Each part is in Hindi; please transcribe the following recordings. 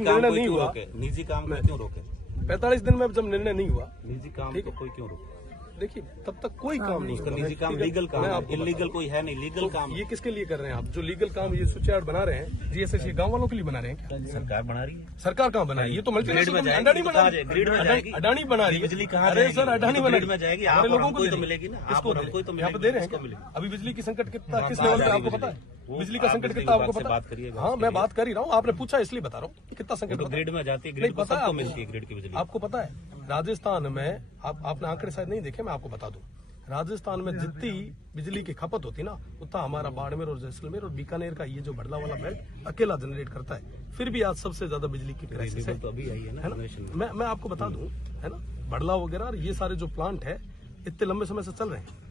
निर्णय नहीं हुआ, निजी काम को क्यों रोके? 45 दिन में जब निर्णय नहीं हुआ, निजी काम को कोई क्यों रोके? देखिए तब तक कोई काम नहीं उसका होगा। निजी काम लीगल काम है, इलीगल कोई है नहीं, लीगल काम। ये किसके लिए कर रहे हैं आप? जो लीगल काम ये स्विच यार्ड बना रहे हैं, जीएसएस ये गांव वालों के लिए बना रहे हैं क्या? सरकार बना रही है। सरकार कहाँ बना रही है? ये तो मल्टीनेशनल अडानी बना रही है, ग्रिड में जाएगी। अडानी बना रही है। बिजली कहाँ अरे सर अडानी बना ग्रिड में जाएगी, हमारे आप और लोगों हमको ही तो दे मिलेगी ना, आप इसको और हमको ही तो यहाँ पे मिलेगी। दे रहे हैं क्या? अभी बिजली की संकट कितना किस लेवल पे आपको पता है? बिजली का संकट कितना आपको पता है? हाँ मैं बात कर ही रहा हूँ, आपने पूछा इसलिए बता रहा हूँ कितना संकट। ग्रिड में जाती है, ग्रिड को सबको मिलती है ग्रिड की बिजली। आपको पता है राजस्थान में, आपने आंकड़े शायद नहीं देखे, मैं आपको बता दूं, राजस्थान में जितनी बिजली की खपत होती ना, उतना हमारा बाड़मेर और जैसलमेर और बीकानेर का ये जो बड़ला वाला बेल्ट अकेला जनरेट करता है। फिर भी आज सबसे ज्यादा बिजली की क्राइसिस है। तो अभी आई है ना। मैं आपको बता दूं, है ना, बड़ला वगैरह ये सारे जो प्लांट है इतने लंबे समय से चल रहे हैं।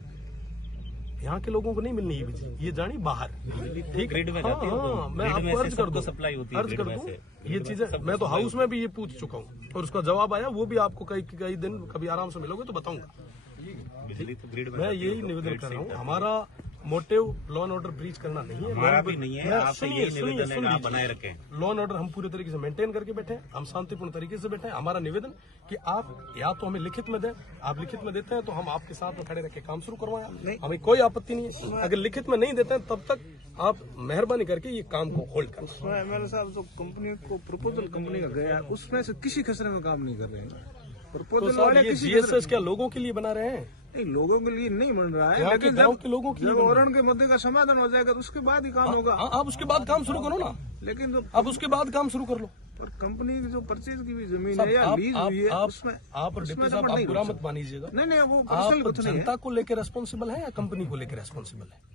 यहाँ के लोगों को नहीं मिलनी है बिजली, ये जानी बाहर, ठीक। ग्रिड में जाती है, हाँ, मैं आपको अर्ज कर दूं, सप्लाई होती है, अर्ज कर दूं ये चीजें। मैं तो हाउस में भी ये पूछ चुका हूँ और उसका जवाब आया, वो भी आपको कई दिन कभी आराम से मिलोगे तो बताऊंगा। बिजली तो ग्रिड में मैं यही निवेदन कर रहा हूँ, हमारा motive law and order breach करना नहीं है, हमारा भी नहीं है, आपसे यही निवेदन है आप बनाए रखें। लॉ एंड ऑर्डर हम पूरे तरीके से मेंटेन करके बैठे हैं, हम शांतिपूर्ण तरीके से बैठे हैं। हमारा निवेदन कि आप या तो हमें लिखित में दें, आप लिखित में देते हैं तो हम आपके साथ में खड़े रह के काम शुरू करवाएं, हमें कोई आपत्ति नहीं है। अगर लिखित में नहीं देते हैं तब तक आप मेहरबानी करके ये काम को होल्ड करें। एमएलए साहब जो कंपनी को प्रपोजल कंपनी का गया है उसमें से किसी खसरे में काम नहीं कर रहे हैं। तो सर ये जीएसएस क्या लोगों के लिए बना रहे हैं? नहीं, लोगों के लिए नहीं बन रहा है, गाँव लेकिन के लोगों के लिए जब ओरण के मुद्दे का समाधान हो जाएगा तो उसके बाद ही काम होगा। आप उसके बाद काम शुरू करो ना, लेकिन जो आप उसके बाद काम शुरू कर लो। पर कंपनी की जो परचेज की भी जमीन है या लीज हुई है उसमें आप डिप्टी साहब आप बुरा मत मानिएगा, नहीं वो आप पर्सनल कुछ नहीं है। जनता को लेकर रेस्पॉन्सिबल है या कंपनी को लेकर रेस्पॉन्सिबल है?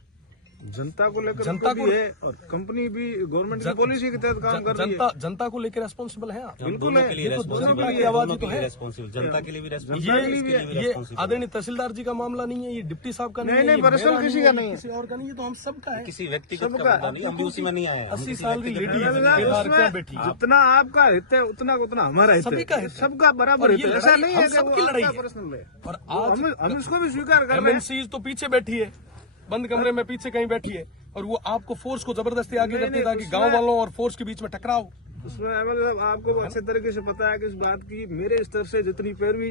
जनता को लेकर जनता भी है और कंपनी भी गवर्नमेंट की पॉलिसी के तहत काम कर रही है। जनता को लेकर रेस्पॉन्सिबल है आप? बिल्कुल है, जनता की आवाज ही तो है। जनता के लिए भी रेस्पॉन्सिबल। ये आदरणीय तहसीलदार जी का मामला नहीं है, ये डिप्टी साहब का नहीं है, नहीं पर्सनल किसी का नहीं है, किसी और का नहीं है, तो हम सबका है। किसी व्यक्तिगत का मुद्दा नहीं, उसी में नहीं आया। 80 साल की लेडी क्या बैठी, जितना आपका हित है उतना हमारा हित सभी का है, हित है। सबका बराबर हित है। ऐसा नहीं है हम कि सबकी वो लड़ाई आपका है। पर्सनल है और आज हम इसको भी स्वीकार कर रहे हैं। एमएनसी तो पीछे बैठी है, बंद कमरे में पीछे कहीं बैठी है, और वो आपको फोर्स को जबरदस्ती आगे करती है ताकि गांव वालों और फोर्स के बीच में टकराव। उसमें मतलब आपको अच्छे तरीके से पता है कि इस बात की मेरे स्तर से जितनी पैरवी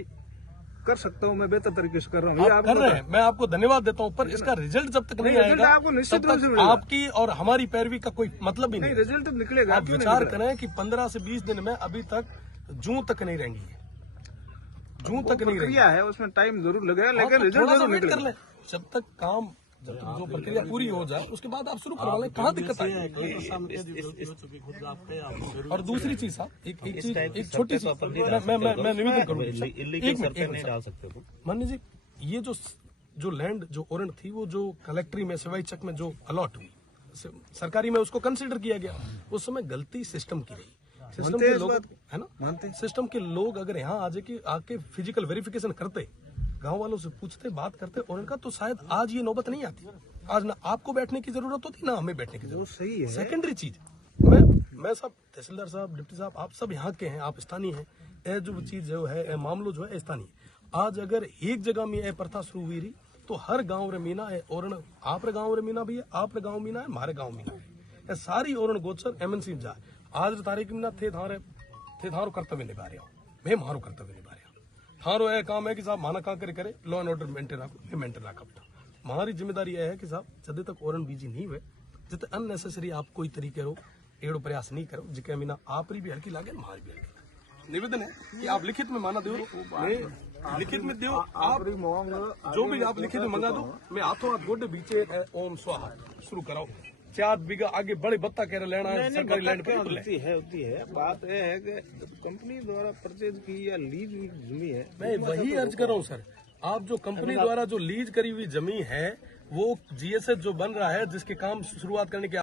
कर सकता हूँ मैं बेहतर तरीके से कर रहा हूँ। आप कर रहे हैं, मैं आपको धन्यवाद देता हूँ, पर इसका रिजल्ट जब तक नहीं आएगा आपको निश्चित तब रूप से तक मिलेगा। आपकी और हमारी पैरवी का कोई मतलब ही नहीं। रिजल्ट तो निकलेगा। आप विचार करें कि 15 से 20 दिन में अभी तक जून तक नहीं रहेंगी, जून तक नहीं रहेगी है, उसमें टाइम जरूर लगेगा, लेकिन रिजल्ट थोड़ा सा जरूर वेट कर निकलेगा। ले, जब तक काम, जब तक जो प्रक्रिया पूरी हो जाए उसके बाद आप शुरू करवा लें, कहाँ दिक्कत है? और दूसरी चीज साहब एक छोटी सी मैं निवेदन करूंगा, एक मिनट डाल सकते हो। मान्य जी, ये जो लैंड जो ओरण थी वो जो कलेक्ट्री में सिवाई चक में जो अलॉट हुई सरकारी में उसको कंसिडर किया गया, उस समय गलती सिस्टम की रही। सिस्टम के लोग है ना, सिस्टम के लोग अगर यहाँ आके फिजिकल वेरिफिकेशन करते, गांव वालों से पूछते, बात करते और उनका, तो शायद आज ये नौबत नहीं आती। आज ना आपको बैठने की जरूरत होती ना हमें बैठने की जरूरत। सही है। सेकेंडरी चीज, मैं सब तहसीलदार साहब, डिप्टी साहब, आप सब यहाँ के हैं, आप स्थानीय हैं, ये जो चीज जो है मामलो जो है स्थानीय। आज अगर एक जगह में प्रथा शुरू हुई रही तो हर गाँव रे मीना है, और आप गाँव रे मीना भी है, आप गाँव मीना है, हमारे गाँव मीना है, सारी और गोचर एमएनसी जाए। आज तारीख में थे थारो कर्तव्य निभा रहे हो, मैं मारो कर्तव्य निभा रहा हूँ। थारो यह काम है कि साहब माना का करे लॉ एंड ऑर्डर मेंटेन रखो, मेंटेन रखा बेटा। हमारी जिम्मेदारी यह है कि साहब जब तक ओरन बीजी नहीं हुए, जब अननेसेसरी आप कोई तरीके रो एड़ो प्रयास नहीं करो, जिके मीना आप भी हल्की लागे, हमारी भी हल्की। निवेदन है कि आप लिखित में माना दो, लिखित में दो, आप जो भी आप लिखित में मंगा दो, मैं हाथों हाथ गोडे बीचे ओम स्वाहा शुरू कराओ। 4 बीघा आगे बड़े बत्ता कह रहे लेना है सरकारी लैंड पे होती है। बात यह है कि कंपनी द्वारा परचेज की या लीज हुई जमीन है, मैं वही अर्ज कर रहा हूँ सर। आप जो कंपनी द्वारा जो लीज करी हुई जमीन है वो जीएसएस जो बन रहा है, जिसके काम शुरुआत करने के